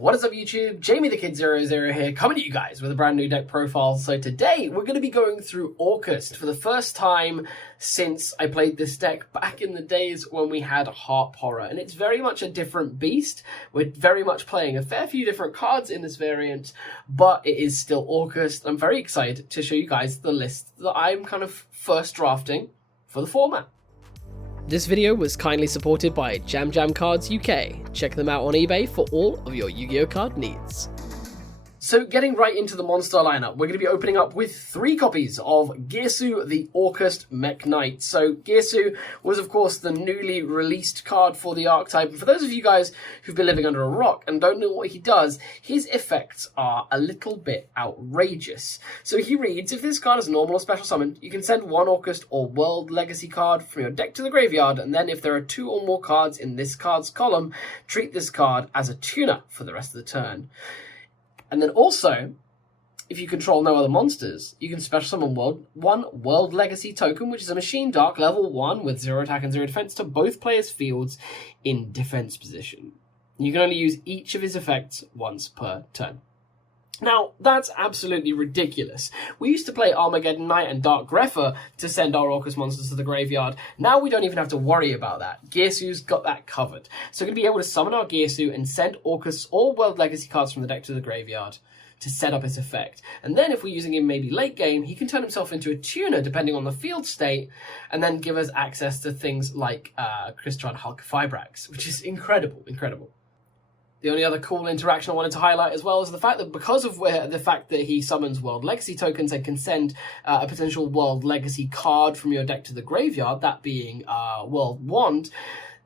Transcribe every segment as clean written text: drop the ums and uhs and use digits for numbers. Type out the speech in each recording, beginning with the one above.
What is up YouTube? Jamie the Kid 00 here, coming to you guys with a brand new deck profile. So today we're going to be going through Orcust for the first time since I played this deck back in the days when we had Harp Horror. And it's very much a different beast. We're very much playing a fair few different cards in this variant, but it is still Orcust. I'm very excited to show you guys the list that I'm kind of first drafting for the format. This video was kindly supported by Jam Cards UK. Check them out on eBay for all of your Yu-Gi-Oh card needs. So getting right into the monster lineup, we're going to be opening up with 3 copies of Girsu, the Orcust Mekk-Knight. So Girsu was of course the newly released card for the archetype. And for those of you guys who've been living under a rock and don't know what he does, his effects are a little bit outrageous. So he reads, if this card is normal or special summoned, you can send 1 Orcust or World Legacy card from your deck to the graveyard, and then if there are 2 or more cards in this card's column, treat this card as a tuner for the rest of the turn. And then also, if you control no other monsters, you can special summon 1 World Legacy token, which is a Machine Dark level 1 with 0 attack and 0 defense to both players' fields in defense position. You can only use each of his effects once per turn. Now, that's absolutely ridiculous. We used to play Armageddon Knight and Dark Grepher to send our Orcust monsters to the graveyard. Now we don't even have to worry about that. Girsu's got that covered. So we're going to be able to summon our Girsu and send Orcust or World Legacy cards from the deck to the graveyard to set up his effect. And then if we're using him maybe late game, he can turn himself into a tuner depending on the field state, and then give us access to things like Crystron Halqifibrax, which is incredible. The only other cool interaction I wanted to highlight as well is the fact that because of the fact that he summons World Legacy tokens and can send a potential World Legacy card from your deck to the graveyard, that being World Wand,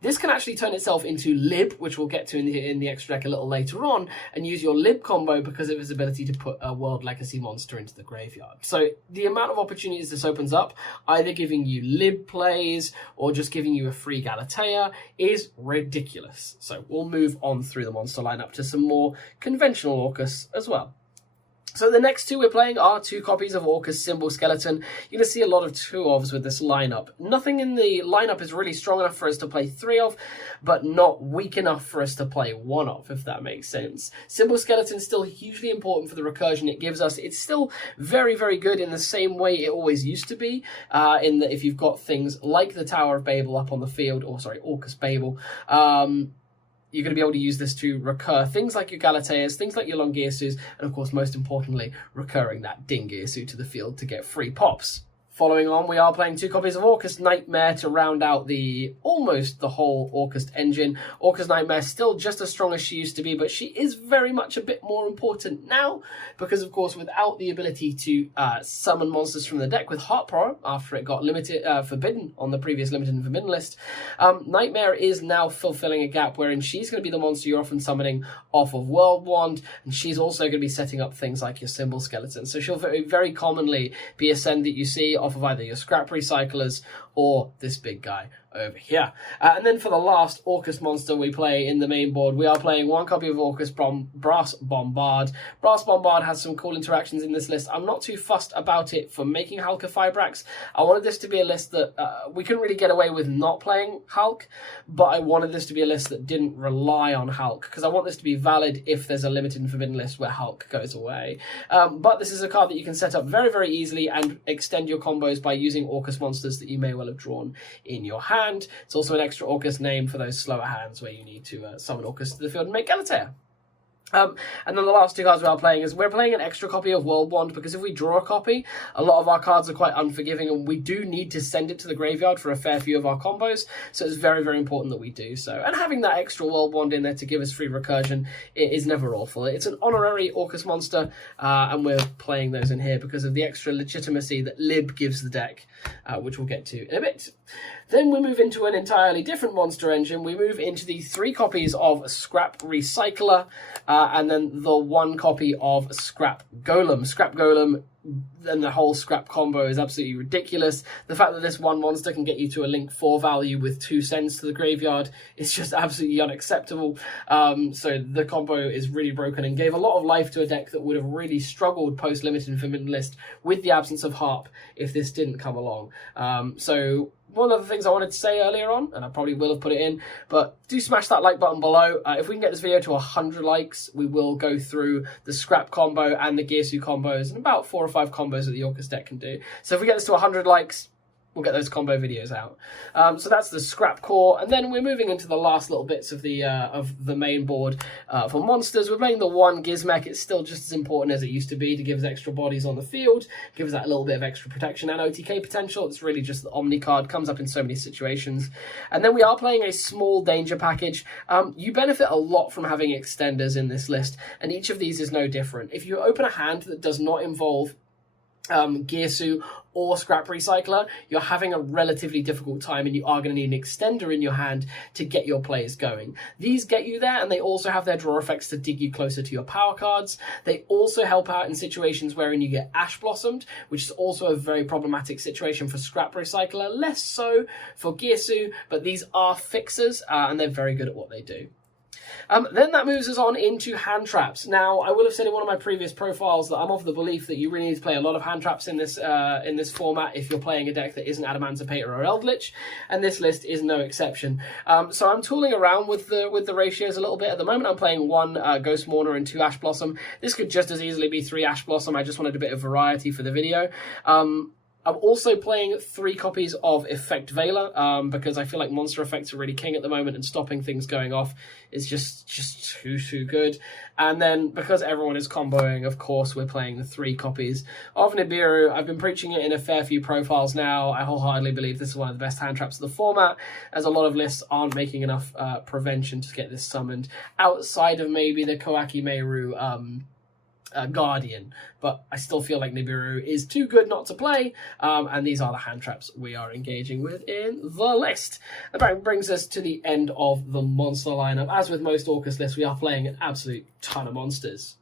this can actually turn itself into Lib, which we'll get to in the extra deck a little later on, and use your Lib combo because of his ability to put a World Legacy monster into the graveyard. So the amount of opportunities this opens up, either giving you Lib plays or just giving you a free Galatea, is ridiculous. So we'll move on through the monster lineup to some more conventional Orcus as well. So the next 2 we're playing are 2 copies of Orcust Symbol Skeleton. You're going to see a lot of 2-ofs with this lineup. Nothing in the lineup is really strong enough for us to play 3 of, but not weak enough for us to play 1 of, if that makes sense. Symbol Skeleton is still hugely important for the recursion it gives us. It's still very, very good in the same way it always used to be, in that if you've got things like the Tower of Babel up on the field, or sorry, Orcust Babel, you're going to be able to use this to recur things like your Galateas, things like your Long Girsus, and of course, most importantly, recurring that Ding Girsu to the field to get free pops. Following on, we are playing 2 copies of Orcust Nightmare to round out almost the whole Orcust engine. Orcust Nightmare still just as strong as she used to be, but she is very much a bit more important now because, of course, without the ability to summon monsters from the deck with Harp Horror, after it got forbidden on the previous limited and forbidden list, Nightmare is now fulfilling a gap wherein she's going to be the monster you're often summoning off of World Wand, and she's also going to be setting up things like your Symbol Skeleton. So she'll very commonly be a send that you see off of either your Scrap Recyclers or this big guy over here. And then for the last Orcust monster we play in the main board, we are playing 1 copy of Orcust Brass Bombard. Brass Bombard has some cool interactions in this list. I'm not too fussed about it for making Halqifibrax. I wanted this to be a list that we couldn't really get away with not playing Hulk, but I wanted this to be a list that didn't rely on Hulk, because I want this to be valid if there's a limited and forbidden list where Hulk goes away. But this is a card that you can set up very, very easily and extend your combos by using Orcust monsters that you may well have drawn in your hand. It's also an extra Orcust name for those slower hands where you need to summon Orcust to the field and make Galatea. And then the last 2 cards we are playing is we're playing an extra copy of World Wand, because if we draw a copy, a lot of our cards are quite unforgiving and we do need to send it to the graveyard for a fair few of our combos, so it's very, very important that we do so. And having that extra World Wand in there to give us free recursion is never awful. It's an honorary Orcust monster, and we're playing those in here because of the extra legitimacy that Lib gives the deck, which we'll get to in a bit. Then we move into an entirely different monster engine. We move into the 3 copies of Scrap Recycler, and then the 1 copy of Scrap Golem. Scrap Golem and the whole scrap combo is absolutely ridiculous. The fact that this 1 monster can get you to a link 4 value with 2 sends to the graveyard is just absolutely unacceptable. So the combo is really broken and gave a lot of life to a deck that would have really struggled post-limited and forbidden list with the absence of Harp if this didn't come along. So one of the things I wanted to say earlier on, and I probably will have put it in, but do smash that like button below. If we can get this video to 100 likes, we will go through the scrap combo and the Girsu combos, and about 4 or 5 combos that the Orcust deck can do. So if we get this to 100 likes, we'll get those combo videos out. So that's the scrap core, and then we're moving into the last little bits of the main board for monsters. We're playing the 1 Gizmek. It's still just as important as it used to be to give us extra bodies on the field, give us that little bit of extra protection and OTK potential. It's really just the Omni card, comes up in so many situations. And then we are playing a small danger package. You benefit a lot from having extenders in this list, and each of these is no different. If you open a hand that does not involve Girsu or Scrap Recycler, you're having a relatively difficult time, and you are going to need an extender in your hand to get your plays going. These get you there, and they also have their draw effects to dig you closer to your power cards. They also help out in situations wherein you get Ash Blossomed, which is also a very problematic situation for Scrap Recycler, less so for Girsu, but these are fixers, and they're very good at what they do. Then that moves us on into hand traps. Now, I will have said in one of my previous profiles that I'm of the belief that you really need to play a lot of hand traps in this format if you're playing a deck that isn't Adamantipator or Eldritch, and this list is no exception. So I'm tooling around with the ratios a little bit. At the moment, I'm playing 1 Ghost Mourner and 2 Ash Blossom. This could just as easily be 3 Ash Blossom. I just wanted a bit of variety for the video. I'm also playing 3 copies of Effect Veiler, because I feel like monster effects are really king at the moment, and stopping things going off is just too good. And then, because everyone is comboing, of course, we're playing the 3 copies of Nibiru. I've been preaching it in a fair few profiles now. I wholeheartedly believe this is one of the best hand traps of the format, as a lot of lists aren't making enough prevention to get this summoned, outside of maybe the Koaki Meru Guardian, but I still feel like Nibiru is too good not to play, and these are the hand traps we are engaging with in the list. That brings us to the end of the monster lineup. As with most Orcust lists, we are playing an absolute ton of monsters.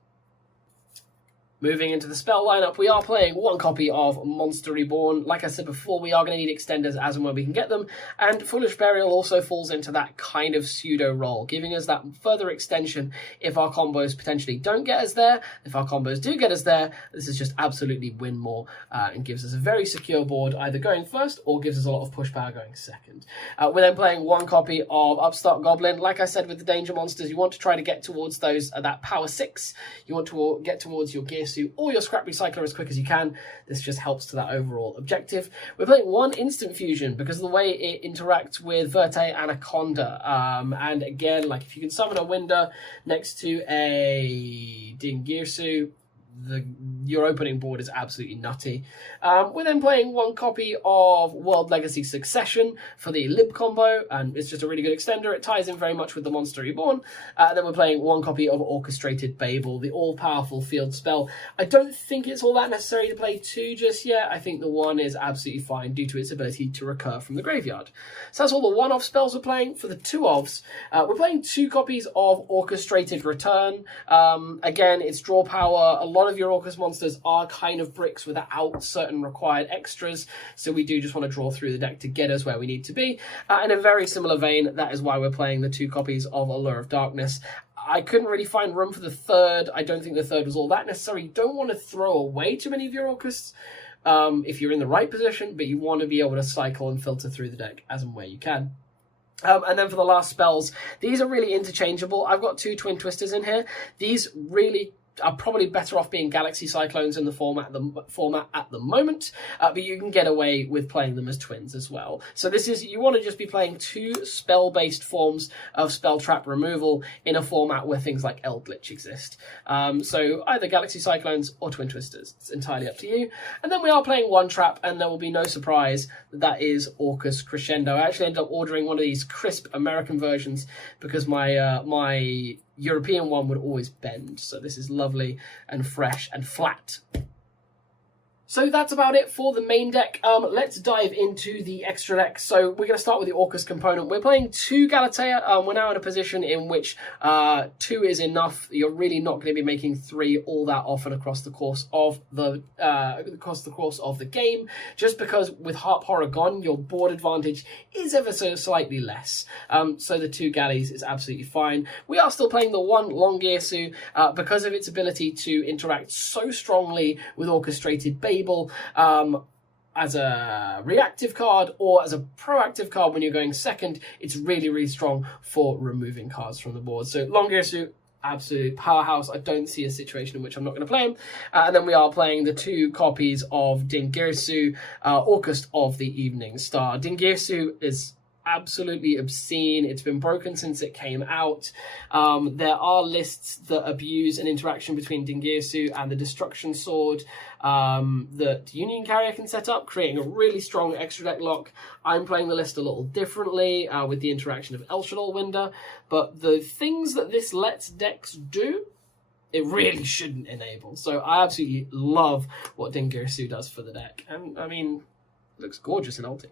Moving into the spell lineup, we are playing 1 copy of Monster Reborn. Like I said before, we are going to need extenders as and when we can get them, and Foolish Burial also falls into that kind of pseudo role, giving us that further extension if our combos potentially don't get us there. If our combos do get us there, this is just absolutely win more, and gives us a very secure board, either going first or gives us a lot of push power going second. We're then playing 1 copy of Upstart Goblin. Like I said with the danger monsters, you want to try to get towards those that power 6. You want to get towards your Girsu or your Scrap Recycler as quick as you can. This just helps to that overall objective. We're playing 1 Instant Fusion because of the way it interacts with Verte Anaconda. And again, like if you can summon a Winder next to a Din Girsu, your opening board is absolutely nutty. We're then playing 1 copy of World Legacy Succession for the Lib combo, and it's just a really good extender. It ties in very much with the Monster Reborn. Then we're playing 1 copy of Orchestrated Babel, the all-powerful field spell. I don't think it's all that necessary to play 2 just yet. I think the 1 is absolutely fine due to its ability to recur from the graveyard. So that's all the 1-off spells we're playing. For the 2-offs, we're playing 2 copies of Orchestrated Return. Again, it's draw power. A lot of your Orcust monsters are kind of bricks without certain required extras, so we do just want to draw through the deck to get us where we need to be. In a very similar vein, that is why we're playing the 2 copies of Allure of Darkness. I couldn't really find room for the 3rd. I don't think the 3rd was all that necessary. You don't want to throw away too many of your Orcusts if you're in the right position, but you want to be able to cycle and filter through the deck as and where you can. And then for the last spells, these are really interchangeable. I've got 2 Twin Twisters in here. These really are probably better off being Galaxy Cyclones in the format at the moment, but you can get away with playing them as twins as well. So this is, you want to just be playing 2 spell-based forms of spell trap removal in a format where things like Eldritch exist. So either Galaxy Cyclones or Twin Twisters. It's entirely up to you. And then we are playing 1 trap, and there will be no surprise that is Orcust Crescendo. I actually ended up ordering one of these crisp American versions because my my European one would always bend, so this is lovely and fresh and flat. So that's about it for the main deck. Let's dive into the extra deck. So we're going to start with the Orcust component. We're playing 2 Galatea. We're now in a position in which 2 is enough. You're really not going to be making 3 all that often across the course of the game, just because with Harp Horror gone, your board advantage is ever so slightly less. So the 2 galleys is absolutely fine. We are still playing the 1 Long Girsu because of its ability to interact so strongly with Orchestrated Babel. as a reactive card or as a proactive card when you're going second, it's really, really strong for removing cards from the board. So Long Girsu, absolute powerhouse. I don't see a situation in which I'm not going to play him. And then we are playing the 2 copies of Din Girsu, Orcust of the Evening Star. Din Girsu is absolutely obscene. It's been broken since it came out. There are lists that abuse an interaction between Din Girsu and the Destruction Sword that Union Carrier can set up, creating a really strong extra deck lock. I'm playing the list a little differently with the interaction of El Shaddoll Winder, but the things that this lets decks do, it really shouldn't enable. So I absolutely love what Din Girsu does for the deck. And I mean, it looks gorgeous in ulti.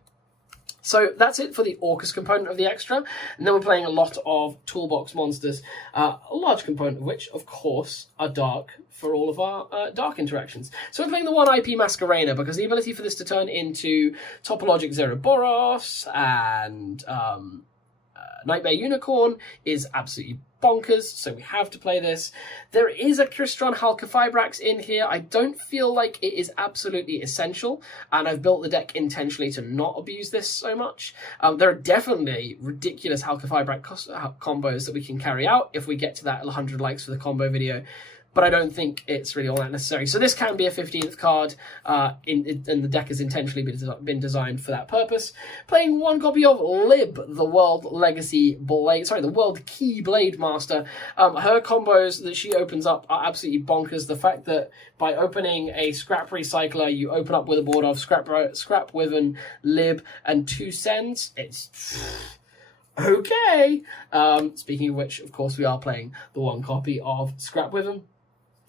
So that's it for the Orcust component of the extra. And then we're playing a lot of toolbox monsters, a large component of which, of course, are dark for all of our dark interactions. So we're playing the 1 IP Masquerena because the ability for this to turn into Topologic Zeroboros and Nightmare Unicorn is absolutely bonkers, so we have to play this. There is a Crystron Halqifibrax in here. I don't feel like it is absolutely essential, and I've built the deck intentionally to not abuse this so much. There are definitely ridiculous Halqifibrax combos that we can carry out if we get to that 100 likes for the combo video, but I don't think it's really all that necessary. So this can be a 15th card, and the deck has intentionally been designed for that purpose. Playing 1 copy of Lib, the World Legacy Blade, sorry, the World Key Blade Master. Her combos that she opens up are absolutely bonkers. The fact that by opening a Scrap Recycler, you open up with a board of Scrap Wyvern, Lib, and 2 Sends. It's okay. Speaking of which, of course, we are playing the 1 copy of Scrap Wyvern.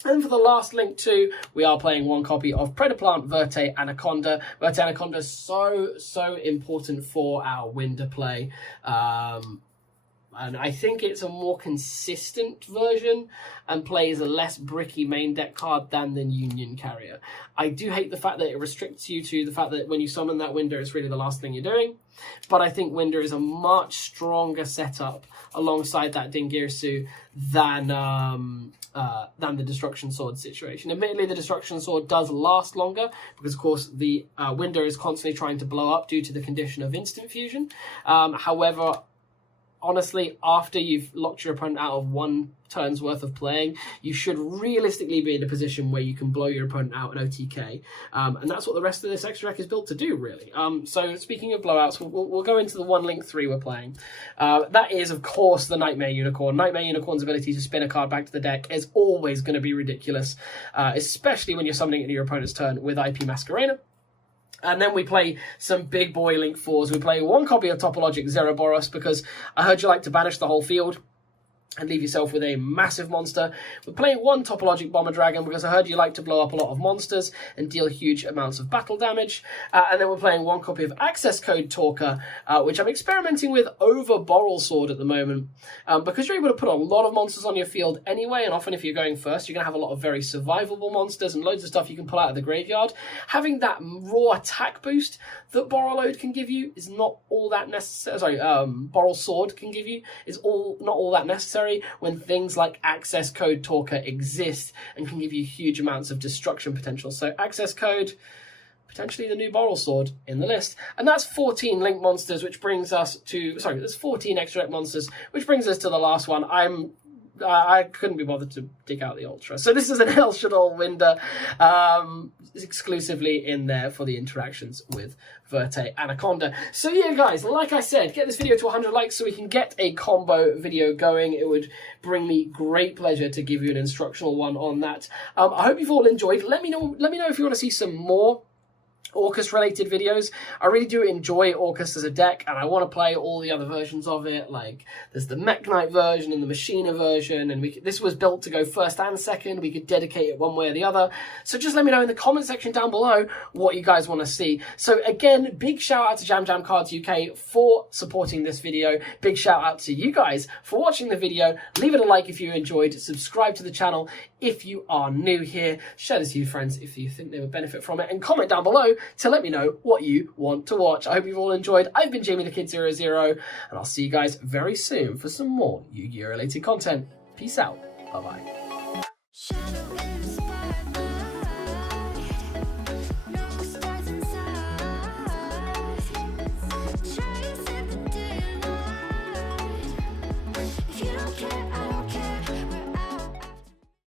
And for the last link too, we are playing 1 copy of Predaplant Verte Anaconda. Verte Anaconda is so important for our Winder play. And I think it's a more consistent version and plays a less bricky main deck card than the Union Carrier. I do hate the fact that it restricts you to the fact that when you summon that Winder, it's really the last thing you're doing. But I think Winder is a much stronger setup alongside that Din Girsu than the Destruction Sword situation. Admittedly, the Destruction Sword does last longer because, of course, the Winder is constantly trying to blow up due to the condition of instant fusion. However, honestly, after you've locked your opponent out of 1 turn's worth of playing, you should realistically be in a position where you can blow your opponent out in OTK. And that's what the rest of this extra deck is built to do, really. So speaking of blowouts, we'll go into the 1 link 3 we're playing. That is, of course, the Nightmare Unicorn. Nightmare Unicorn's ability to spin a card back to the deck is always going to be ridiculous, especially when you're summoning into your opponent's turn with IP Masquerena. And then we play some big boy Link 4s. We play 1 copy of Topologic Zeroboros because I heard you like to banish the whole field and leave yourself with a massive monster. We're playing 1 Topologic Bomber Dragon because I heard you like to blow up a lot of monsters and deal huge amounts of battle damage. And then we're playing 1 copy of Access Code Talker, which I'm experimenting with over Boral Sword at the moment. Because you're able to put a lot of monsters on your field anyway, and often if you're going first, you're going to have a lot of very survivable monsters and loads of stuff you can pull out of the graveyard. Having that raw attack boost that Borreload can give you is not all that necessary. Sorry, Boral Sword can give you is not all that necessary when things like Access Code Talker exist and can give you huge amounts of destruction potential. So Access Code, potentially the new Boral Sword in the list. And that's 14 Link monsters, which brings us to... Sorry, there's 14 extra deck monsters, which brings us to the last one. I couldn't be bothered to dig out the Ultra. So this is an El Shaddoll Winder, exclusively in there for the interactions with Verte Anaconda. So yeah, guys, like I said, get this video to 100 likes so we can get a combo video going. It would bring me great pleasure to give you an instructional one on that. I hope you've all enjoyed. Let me know if you want to see some more Orcust related videos. I really do enjoy Orcust as a deck, and I want to play all the other versions of it. Like there's the Mekk-Knight version and the Machina version, and this was built to go first and second. We could dedicate it one way or the other. So just let me know in the comment section down below what you guys want to see. So again, big shout out to Jam Jam Cards UK for supporting this video. Big shout out to you guys for watching the video. Leave it a like if you enjoyed. Subscribe to the channel if you are new here. Share this with your friends if you think they would benefit from it, and comment down below to let me know what you want to watch. I hope you've all enjoyed. I've been Jamie the Kid 00, and I'll see you guys very soon for some more Yu-Gi-Oh! Related content. Peace out. Bye-bye. can't